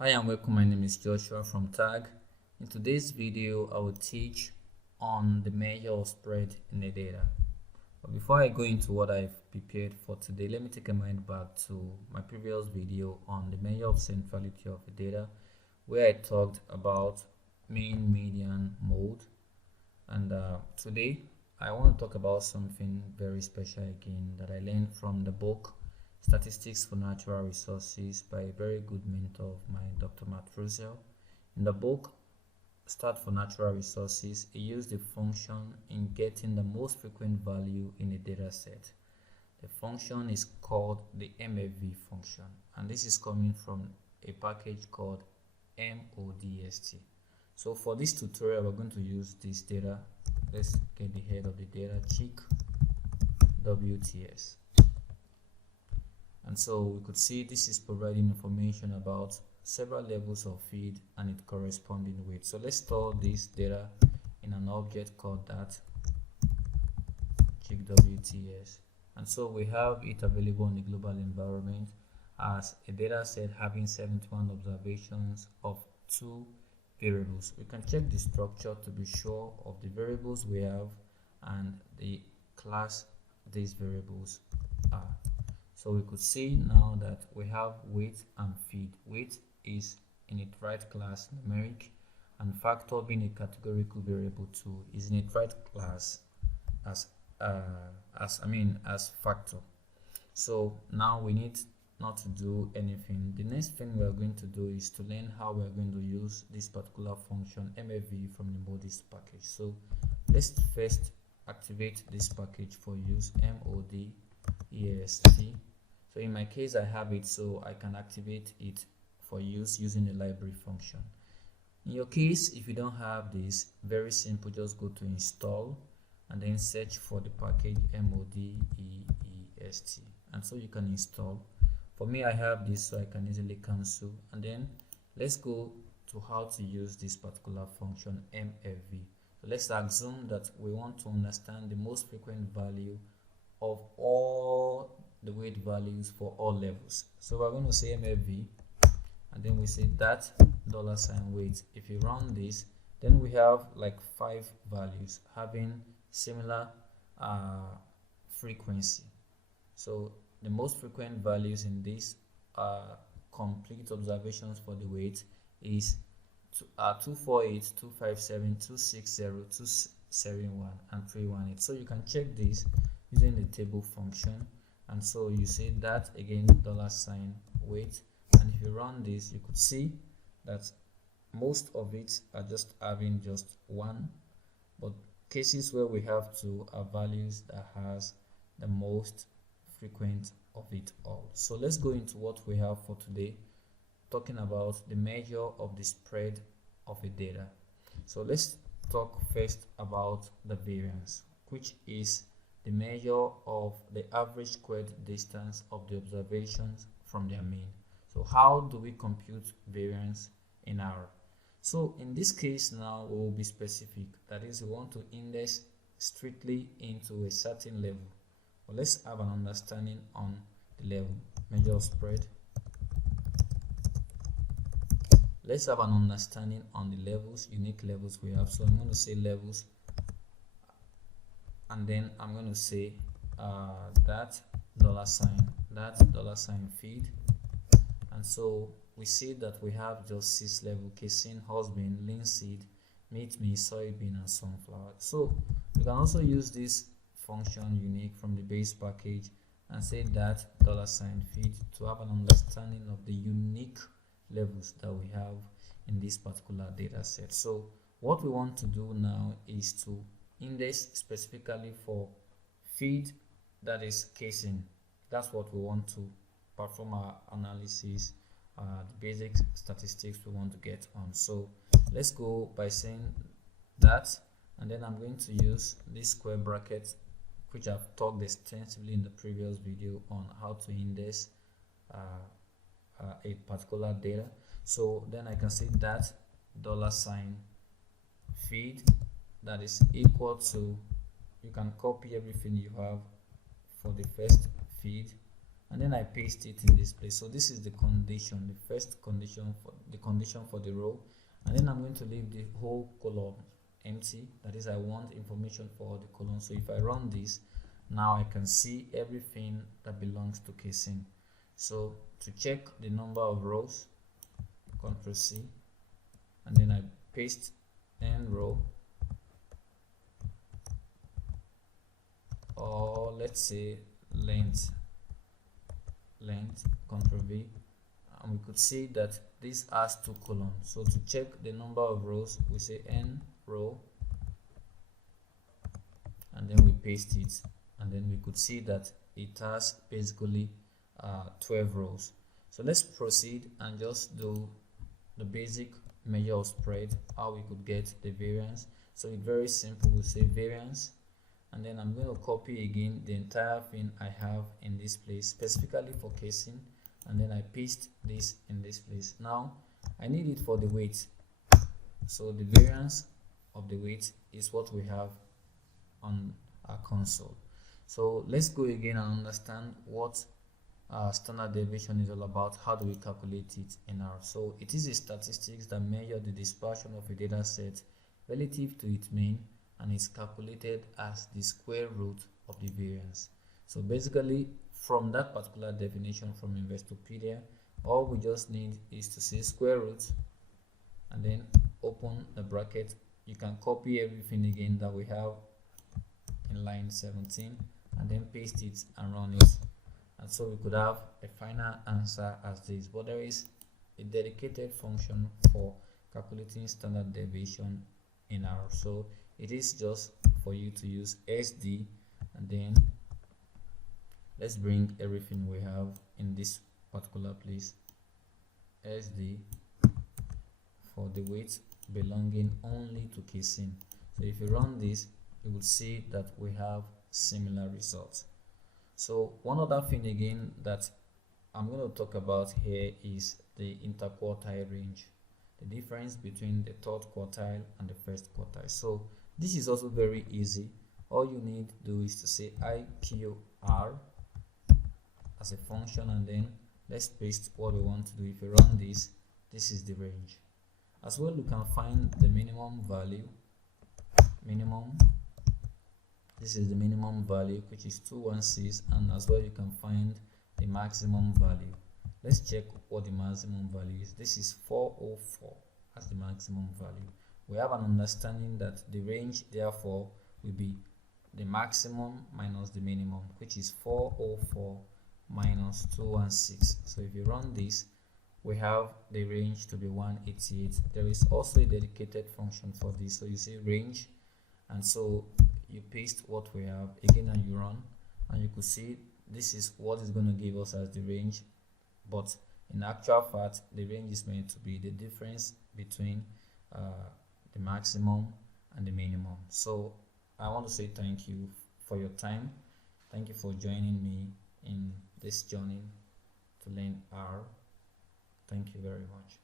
Hi and welcome, my name is Joshua from TAG. In today's video, I will teach on the measure of spread in the data. But before I go into what I've prepared for today, let me take a mind back to my previous video on the measure of centrality of the data, where I talked about mean, median, mode. And today, I want to talk about something very special again that I learned from the book Statistics for Natural Resources by a very good mentor of mine, Dr. Matt Russell. In the book Start for Natural Resources, he used a function in getting the most frequent value in a data set. The function is called the MFV function, and this is coming from a package called MODST. So for this tutorial, we're going to use this data. Let's get the head of the data, check WTS. And so we could see this is providing information about several levels of feed and its corresponding weight. So let's store this data in an object called that check WTS. And so we have it available on the global environment as a data set having 71 observations of 2 variables. We can check the structure to be sure of the variables we have and the class these variables are. So we could see now that we have weight and feed. Weight is in its right class numeric, and factor, being a categorical variable too, is in its right class as factor. So now we need not to do anything. The next thing we are going to do is to learn how we are going to use this particular function MFV from the MODST package. So let's first activate this package for use, MODEST. So in my case, I have it, so I can activate it for use using the library function. In your case, if you don't have this, very simple, just go to install and then search for the package MODEST, and so you can install. For me, I have this, so I can easily cancel. And then let's go to how to use this particular function MFV. So let's assume that we want to understand the most frequent value of all the weight values for all levels. So we're going to say MFV, and then we say that $weight. If you run this, then we have like 5 values having similar frequency. So the most frequent values in this complete observations for the weight is 248, 257, 260, 271, and 318. So you can check this using the table function. And so you say that again $weight, and if you run this, you could see that most of it are just having just 1, but cases where we have 2 are values that has the most frequent of it all. So let's go into what we have for today, talking about the measure of the spread of the data. So let's talk first about the variance, which is the measure of the average squared distance of the observations from their mean. So how do we compute variance in R? So in this case now we will be specific, that is, we want to index strictly into a certain level. But let's have an understanding on the level, measure of spread. Let's have an understanding on the levels, unique levels we have. So I'm going to say levels, and then I'm going to say that $feed. And so we see that we have just 6 levels: casein, horsebean, linseed, meat, soybean, and sunflower. So we can also use this function unique from the base package and say that $feed to have an understanding of the unique levels that we have in this particular data set. So what we want to do now is to index specifically for feed, that is casein. That's what we want to perform our analysis, the basic statistics we want to get on. So let's go by saying that, and then I'm going to use this square bracket, which I've talked extensively in the previous video on how to index a particular data. So then I can say that $feed, that is equal to, you can copy everything you have for the first feed and then I paste it in this place. So this is the condition, the first condition for the row, and then I'm going to leave the whole column empty. That is, I want information for the column. So if I run this, now I can see everything that belongs to casing. So to check the number of rows, Ctrl C, and then I paste n row, or let's say length, Ctrl V, and we could see that this has 2 columns. So to check the number of rows, we say n row, and then we paste it, and then we could see that it has basically 12 rows. So let's proceed and just do the basic measure of spread, how we could get the variance. So it's very simple. We say variance, and then I'm going to copy again the entire thing I have in this place specifically for casing, and then I paste this in this place. Now I need it for the weight. So the variance of the weight is what we have on our console. So let's go again and understand what standard deviation is all about. How do we calculate it in R? So it is a statistics that measure the dispersion of a data set relative to its mean, and is calculated as the square root of the variance. So basically, from that particular definition from Investopedia, all we just need is to say square root and then open the bracket. You can copy everything again that we have in line 17 and then paste it and run it, and so we could have a final answer as this. But there is a dedicated function for calculating standard deviation in R. So it is just for you to use SD, and then let's bring everything we have in this particular place, SD, for the weight belonging only to casing. So if you run this, you will see that we have similar results. So one other thing again that I'm going to talk about here is the interquartile range, the difference between the third quartile and the first quartile. So this is also very easy. All you need to do is to say IQR as a function, and then let's paste what we want to do. If you run this, this is the range. As well, you can find the minimum value, this is the minimum value, which is 216, and as well you can find the maximum value. Let's check what the maximum value is. This is 404 as the maximum value. We have an understanding that the range therefore will be the maximum minus the minimum, which is 404 minus 216. So if you run this, we have the range to be 188. There is also a dedicated function for this. So you say range, and so you paste what we have again and you run, and you could see this is what is going to give us as the range, but in actual fact the range is meant to be the difference between the maximum and the minimum. So I want to say thank you for your time. Thank you for joining me in this journey to learn R. Thank you very much.